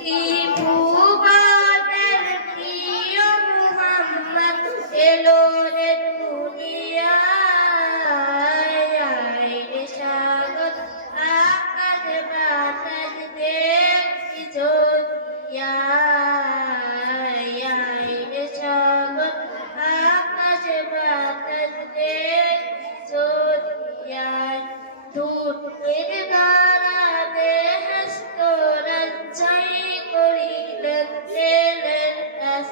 ত্রিভুবনের প্রিয় মুহাম্মদ এলো রে দুনিয়ায়, আয় রে স্বাগত আকাশ বাতাস দেখি ঝরিয়ায়, আয় রে স্বাগত আকাশ বাতাস দেখি ঝরিয়ায়। ধূর্তের দ্বারা বেহেশত রাজ্জাই করিলেন তেলের কাজ,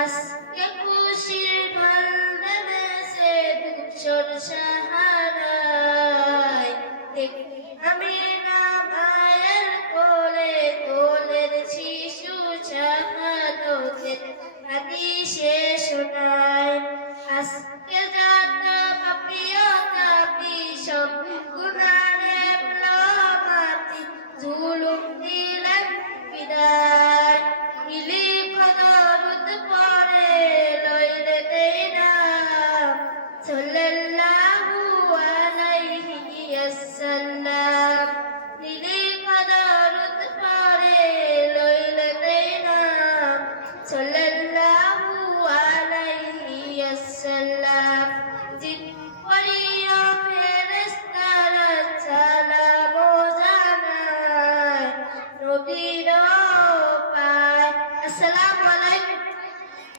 আজকে খুশির ঢল নেমেছে ধূসর সাহারায়। দেখি আমি না মায়ের কোলে কোলের শিশু শাহাদতের হাদিসে শোনায়। আজকে যাত পাপিও তাপি সব গুনারে মাটি জুলুম দিলেন বিদায়।